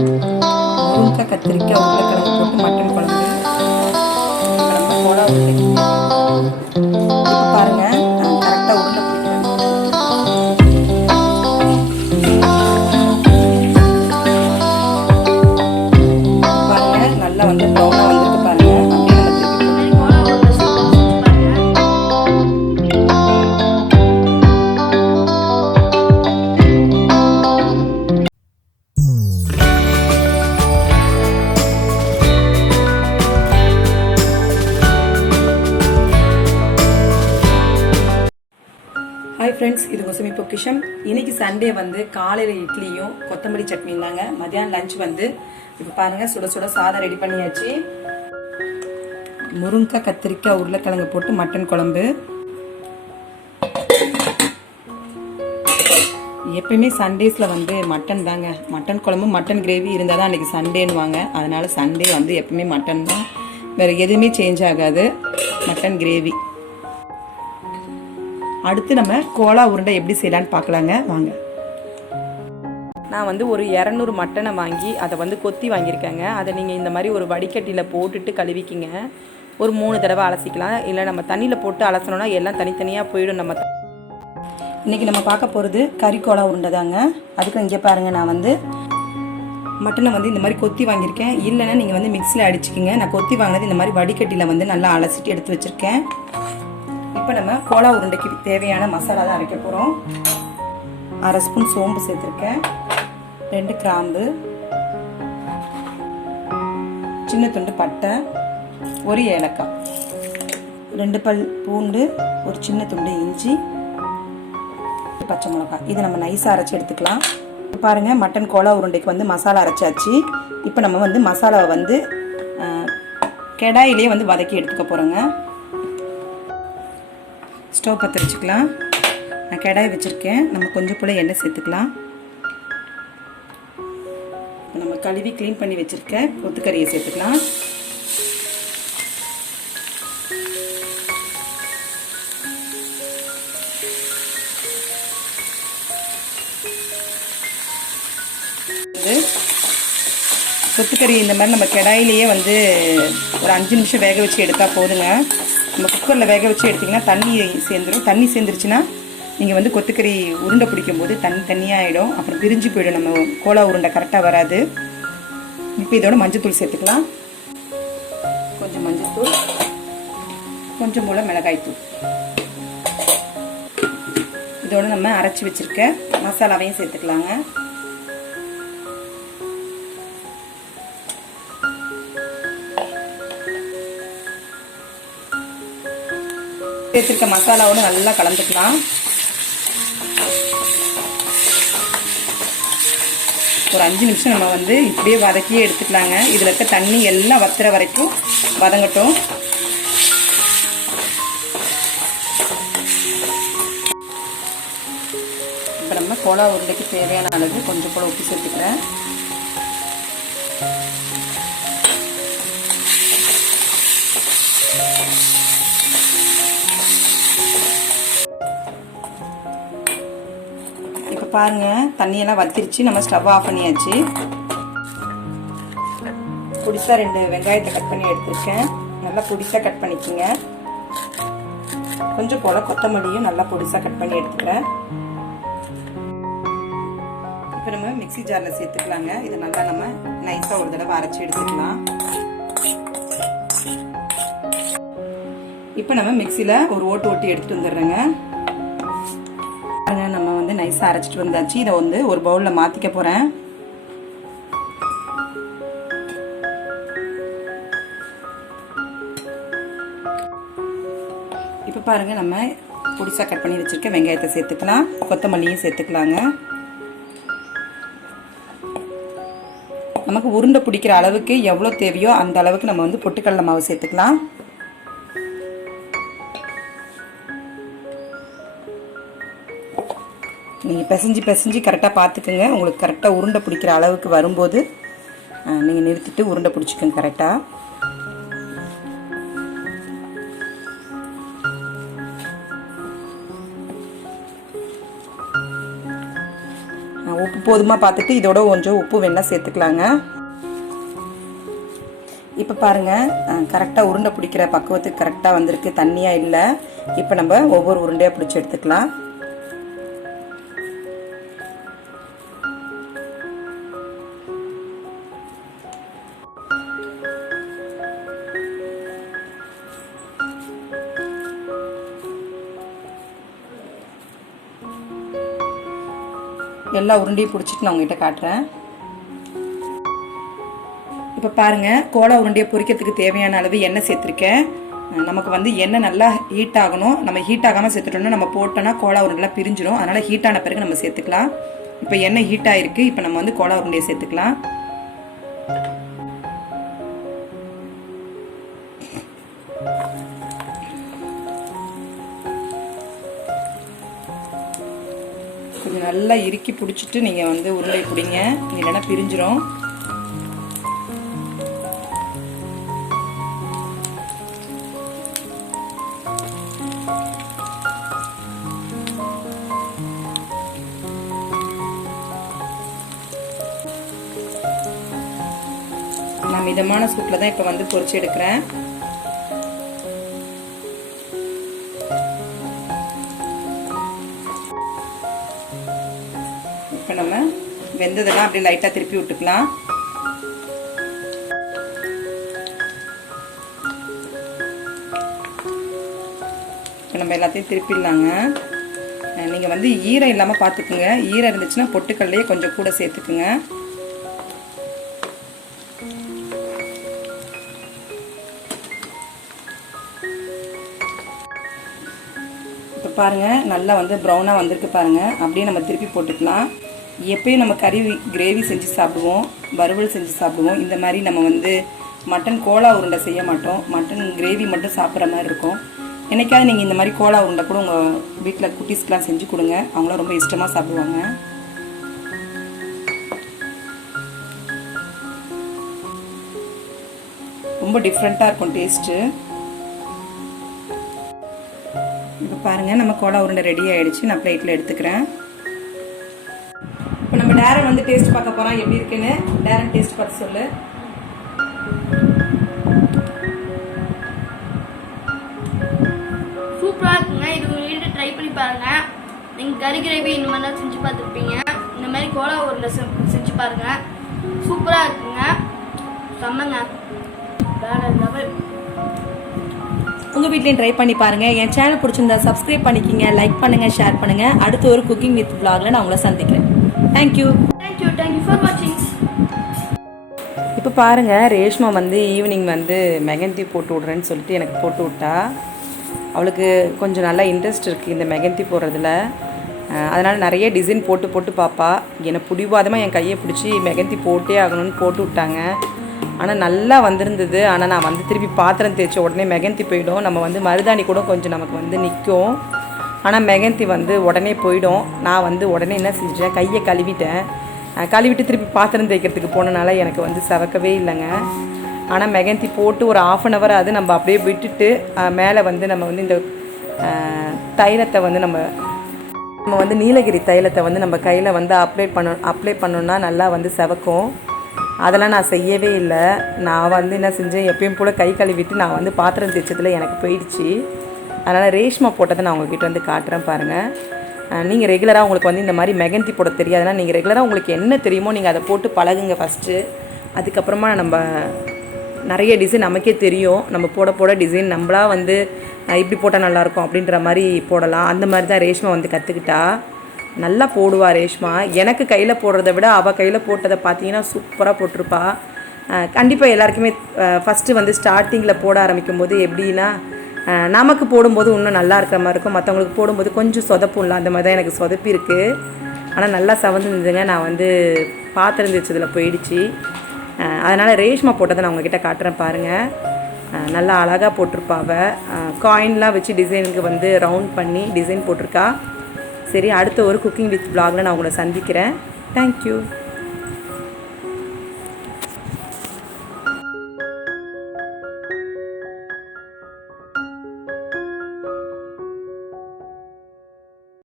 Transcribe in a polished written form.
முருங்கை கத்திரிக்காய் உருளைக்கிழங்கு போட்டு மட்டன் குழம்பு. நம்ம கோலா உருண்டைக்கு இப்போ பாருங்கள் கரெக்டாக உருண்டை பாருங்கள் நல்லா வந்து ப்ரௌனாக வந்துருக்கு பாருங்கள். ஹாய் ஃப்ரெண்ட்ஸ், இது சுமிpokkisham. இன்னைக்கு சண்டே வந்து காலையில் இட்லியும் கொத்தமல்லி சட்னியும் தாங்க. மதியானம் லஞ்ச் வந்து இப்போ பாருங்கள் சுட சுட சாதம் ரெடி பண்ணியாச்சு. முருங்கை கத்திரிக்காய் உருளைக்கிழங்கு போட்டு மட்டன் குழம்பு. எப்பயுமே சண்டேஸில் வந்து மட்டன் தாங்க. மட்டன் குழம்பு மட்டன் கிரேவி இருந்தால் தான் அன்றைக்கி சண்டேன்னுவாங்க. அதனால் சண்டே வந்து எப்பவுமே மட்டன் தான், வேறு எதுவுமே சேஞ்ச் ஆகாது. Mutton gravy. அடுத்து நம்ம கோலா உருண்டை எப்படி செய்யலான்னு பார்க்கலாங்க, வாங்க. நான் வந்து ஒரு 200 மட்டனை வாங்கி அதை வந்து கொத்தி வாங்கியிருக்கேங்க. அதை நீங்கள் இந்த மாதிரி ஒரு வடிகட்டியில் போட்டுட்டு கழுவிக்கிங்க. ஒரு 3 தடவை அலசிக்கலாம். இல்லை நம்ம தண்ணியில் போட்டு அலசணும்னா எல்லாம் தனித்தனியாக போயிடும். இன்றைக்கி நம்ம பார்க்க போகிறது கறி கோலா உருண்டை தாங்க. அதுக்கு இங்கே பாருங்கள், நான் வந்து மட்டனை வந்து இந்த மாதிரி கொத்தி வாங்கியிருக்கேன். இல்லைன்னா நீங்கள் வந்து மிக்ஸியில் அடிச்சுக்கிங்க. நான் கொத்தி வாங்கினது இந்த மாதிரி வடிகட்டியில் வந்து நல்லா அலசிட்டு எடுத்து வச்சுருக்கேன். இப்போ நம்ம கோலா உருண்டைக்கு தேவையான மசாலா தான் அரைக்க போகிறோம். 1/2 ஸ்பூன் சோம்பு சேர்த்துருக்கேன், 2 கிராம்பு, சின்ன துண்டு பட்டை, 1 ஏலக்காய், 2 பல் பூண்டு, ஒரு சின்ன துண்டு இஞ்சி, பச்சை மிளகாய். இதை நம்ம நைஸாக அரைச்சி எடுத்துக்கலாம். பாருங்கள், மட்டன் கோலா உருண்டைக்கு வந்து மசாலா அரைச்சாச்சு. இப்போ நம்ம வந்து மசாலாவை வந்து கடாயிலே வந்து வதக்கி எடுத்துக்க போகிறோங்க. ஸ்டவ் பற்ற வச்சுக்கலாம். நான் கடாய் வச்சுருக்கேன். நம்ம கொஞ்சம் போல் எண்ணெய் சேர்த்துக்கலாம். நம்ம கழுவி க்ளீன் பண்ணி வச்சுருக்க கொத்துக்கறியை சேர்த்துக்கலாம். கொத்துக்கறி இந்த மாதிரி நம்ம கடாயிலேயே வந்து ஒரு 5 நிமிஷம் வேக வச்சு எடுத்தால் போதுங்க. நம்ம குக்கரில் வேக வச்சு எடுத்திங்கன்னா தண்ணி சேர்ந்துடும். தண்ணி சேர்ந்துருச்சுன்னா நீங்கள் வந்து கொத்துக்கறி உருண்டை பிடிக்கும் போது தண்ணியாகிடும். அப்புறம் பிரிஞ்சு போயிடும். நம்ம கோலா உருண்டை கரெக்டாக வராது. இப்போ இதோட மஞ்சத்தூள் சேர்த்துக்கலாம். கொஞ்சம் மஞ்சத்தூள், கொஞ்சம் போல் மிளகாய்த்தூள். இதோட நம்ம அரைச்சி வச்சுருக்க மசாலாவையும் சேர்த்துக்கலாங்க. சேர்த்துருக்க மசாலாவோடு நல்லா கலந்துக்கலாம். ஒரு 5 நிமிஷம் நம்ம வந்து இப்படியே வதக்கியே எடுத்துக்கலாங்க. இதில் இருக்க தண்ணி எல்லாம் வத்துற வரைக்கும் வதங்கட்டும். இப்போ நம்ம கோலா உருண்டைக்கு தேவையான அளவு கொஞ்சம் போல உப்பு சேர்த்துக்கிறேன். பாருங்க, தண்ணியெல்லாம் வத்திருச்சு. நம்ம ஸ்டவ் ஆஃப் பண்ணியாச்சு. பொடிசா 2 வெங்காயத்தை கட் பண்ணி எடுத்துருக்கேன். நல்லா பொடிசா கட் பண்ணிக்கோங்க. கொஞ்சம் போல கொத்தமல்லியும் நல்லா பொடிசா கட் பண்ணி எடுத்துக்கிறேன். இப்போ நம்ம மிக்ஸி ஜாரில் சேர்த்துக்கலாங்க. இதை நல்லா நம்ம நைஸா ஒரு தடவை அரைச்சி எடுத்துக்கலாம். இப்போ நம்ம மிக்ஸியில் ஒரு ஓட்டி எடுத்துட்டு வந்துடுறேங்க. நம்ம வந்து நைஸா அரைச்சிட்டு வந்தாச்சு. இதை வந்து ஒரு பவுல்ல மாத்திக்க போறேன். இப்ப பாருங்க, நம்ம பொடிசா கட் பண்ணி வச்சிருக்க வெங்காயத்தை சேர்த்துக்கலாம். கொத்தமல்லியும் சேர்த்துக்கலாங்க. நமக்கு உருண்டை பிடிக்கிற அளவுக்கு எவ்வளவு தேவையோ அந்த அளவுக்கு நம்ம வந்து பொட்டுக்கடலை மாவு சேர்த்துக்கலாம். நீங்கள் பிசைஞ்சு கரெக்டாக பார்த்துக்குங்க. உங்களுக்கு கரெக்டாக உருண்டை பிடிக்கிற அளவுக்கு வரும்போது நீங்கள் நிறுத்திட்டு உருண்டை பிடிச்சிக்கோங்க கரெக்டாக. உப்பு போதுமா பார்த்துட்டு இதோட கொஞ்சம் உப்பு வேணால் சேர்த்துக்கலாங்க. இப்போ பாருங்கள், கரெக்டாக உருண்டை பிடிக்கிற பக்குவத்துக்கு கரெக்டாக வந்திருக்கு, தண்ணியாக இல்லை. இப்போ நம்ம ஒவ்வொரு உருண்டையாக பிடிச்சி எடுத்துக்கலாம். எல்லா உருண்டையும் பிடிச்சிட்டு நான் உங்ககிட்ட காட்டுறேன். இப்போ பாருங்கள், கோலா உருண்டையை பொரிக்கிறதுக்கு தேவையான அளவு எண்ணெய் சேர்த்துருக்கேன். நமக்கு வந்து எண்ணெய் நல்லா ஹீட் ஆகணும். நம்ம ஹீட் ஆகாமல் சேர்த்துட்டோம்னா நம்ம போட்டோன்னா கோலா உருண்டைலாம் பிரிஞ்சிடும். அதனால் ஹீட்டான பிறகு நம்ம சேர்த்துக்கலாம். இப்போ எண்ணெய் ஹீட் ஆகிருக்கு. இப்போ நம்ம வந்து கோலா உருண்டையை சேர்த்துக்கலாம். கொஞ்சம் நல்லா இறுக்கி பிடிச்சிட்டு நீங்கள் வந்து உருண்டை பிடிங்க, இல்லைன்னா பிரிஞ்சிடும். நான் மிதமான சூட்டில் தான் இப்போ வந்து பொரிச்சு எடுக்கிறேன். இப்போ நம்ம வெந்ததெல்லாம் அப்படி லைட்டாக திருப்பி விட்டுக்கலாம். இப்போ நம்ம எல்லாத்தையும் திருப்பிடலாங்க. நீங்கள் வந்து ஈரம் இல்லாமல் பார்த்துக்குங்க. ஈரம் இருந்துச்சுன்னா பொட்டுக்கல்லையே கொஞ்சம் கூட சேர்த்துக்குங்க. இப்போ பாருங்கள், நல்லா வந்து ப்ரௌனாக வந்திருக்கு பாருங்கள். அப்படியே நம்ம திருப்பி போட்டுக்கலாம். எப்பயும் நம்ம கறி கிரேவி செஞ்சு சாப்பிடுவோம், வறுவல் செஞ்சு சாப்பிடுவோம். இந்த மாதிரி நம்ம வந்து மட்டன் கோலா உருண்டை செய்ய மாட்டோம். மட்டன் கிரேவி மட்டும் சாப்பிட்ற மாதிரி இருக்கும். என்னைக்காவது நீங்கள் இந்த மாதிரி கோலா உருண்டை கூட உங்கள் வீட்டில் குட்டீஸ்க்கெலாம் செஞ்சு கொடுங்க. அவங்களாம் ரொம்ப இஷ்டமாக சாப்பிடுவாங்க. ரொம்ப டிஃப்ரெண்ட்டாக இருக்கும் டேஸ்ட்டு. இப்போ பாருங்கள், நம்ம கோலா உருண்டை ரெடி ஆகிடுச்சு. நான் பிளேட்டில் எடுத்துக்கிறேன். இப்போ நம்ம டேரன் வந்து டேஸ்ட் பார்க்க போகிறோம், எப்படி இருக்குன்னு. டேரன் டேஸ்ட் பார்த்து சொல்லு. சூப்பராக இருக்குங்க. இது வீட்டு ட்ரை பண்ணி பாருங்கள். நீங்கள் கறி கிரேவி இந்த மாதிரிலாம் செஞ்சு பார்த்துருப்பீங்க. இந்த மாதிரி கோலா உருண்டை செஞ்சு பாருங்கள். சூப்பராக இருக்குங்க. செம்மங்க, வேற லெவல். உங்கள் வீட்லேயும் ட்ரை பண்ணி பாருங்கள். என் சேனல் பிடிச்சிருந்தா சப்ஸ்கிரைப் பண்ணிக்கிங்க, லைக் பண்ணுங்கள், ஷேர் பண்ணுங்கள். அடுத்து ஒரு குக்கிங் வித் vlogல நான் உங்களை சந்திக்கிறேன். தேங்க்யூ ஃபார் வாட்சிங். இப்போ பாருங்கள், ரேஷ்மா வந்து ஈவினிங் வந்து மெஹந்தி போட்டு விட்றேன்னு சொல்லிட்டு எனக்கு போட்டு விட்டா. அவளுக்கு கொஞ்சம் நல்லா இன்ட்ரெஸ்ட் இருக்குது இந்த மெஹந்தி போடுறதுல. அதனால் நிறைய டிசைன் போட்டு போட்டு பார்ப்பா. என்னை பிடிவாதமாக என் கையை பிடிச்சி மெஹந்தி போட்டே ஆகணும்னு போட்டு விட்டாங்க. ஆனால் நல்லா வந்திருந்தது. ஆனால் நான் வந்து திருப்பி பாத்திரம் தேய்ச்ச உடனே மெஹந்தி போயிடும். நம்ம வந்து மருதாணி கூட கொஞ்சம் நமக்கு வந்து நிற்கும். ஆனால் மெஹந்தி வந்து உடனே போயிடும். நான் வந்து உடனே என்ன செஞ்சேன், கையை கழுவிட்டேன். கழுவிட்டு திருப்பி பாத்திரம் தேய்க்கிறதுக்கு போனனால எனக்கு வந்து சவக்கவே இல்லைங்க. ஆனால் மெஹந்தி போட்டு ஒரு 1/2 hour அது நம்ம அப்படியே விட்டுட்டு மேலே வந்து நம்ம வந்து இந்த தைலத்தை வந்து நம்ம வந்து நீலகிரி தைலத்தை வந்து நம்ம கையில் வந்து அப்ளை பண்ணோன்னா நல்லா வந்து செவக்கும். அதெல்லாம் நான் செய்யவே இல்லை. நான் வந்து என்ன செஞ்சேன், எப்பயும் போல் கை கழுவிட்டு நான் வந்து பாத்திரம் தேய்ச்சதில் எனக்கு போயிடுச்சு. அதனால் ரேஷ்மா போட்டதை நான் உங்கள்கிட்ட வந்து காட்டுறேன் பாருங்கள். நீங்கள் ரெகுலராக உங்களுக்கு வந்து இந்த மாதிரி மெஹந்தி போட தெரியாதுன்னா நீங்கள் ரெகுலராக உங்களுக்கு என்ன தெரியுமோ நீங்கள் அதை போட்டு பழகுங்க ஃபஸ்ட்டு. அதுக்கப்புறமா நம்ம நிறைய டிசைன் நமக்கே தெரியும். நம்ம போட போட டிசைன் நம்மளாக வந்து இப்படி போட்டால் நல்லாயிருக்கும் அப்படின்ற மாதிரி போடலாம். அந்த மாதிரி தான் ரேஷ்மா வந்து கற்றுக்கிட்டா. நல்லா போடுவா ரேஷ்மா. எனக்கு கையில் போடுறத விட அவள் கையில் போட்டதை பார்த்தீங்கன்னா சூப்பராக போட்டிருப்பா. கண்டிப்பாக எல்லாருக்குமே ஃபஸ்ட்டு வந்து ஸ்டார்டிங்கில் போட ஆரம்பிக்கும் போது எப்படின்னா நமக்கு போடும்போது இன்னும் நல்லா இருக்கிற மாதிரி இருக்கும். மற்றவங்களுக்கு போடும்போது கொஞ்சம் சொதப்பும்ல, அந்த மாதிரி தான் எனக்கு சொதப்பி இருக்குது. ஆனால் நல்லா சவந்துருந்துங்க. நான் வந்து பாத்திரம் தேய்ச்சதில் போயிடுச்சு. அதனால் ரேஷ்மா போட்டதை நான் உங்ககிட்ட காட்டுறேன் பாருங்கள். நல்லா அழகாக போட்டிருப்பாவ. காயின்லாம் வச்சு டிசைனுக்கு வந்து ரவுண்ட் பண்ணி டிசைன் போட்டிருக்கா. சரி, அடுத்த ஒரு குக்கிங் வித் vlogல நான் உங்களை சந்திக்கிறேன். தேங்க்யூ.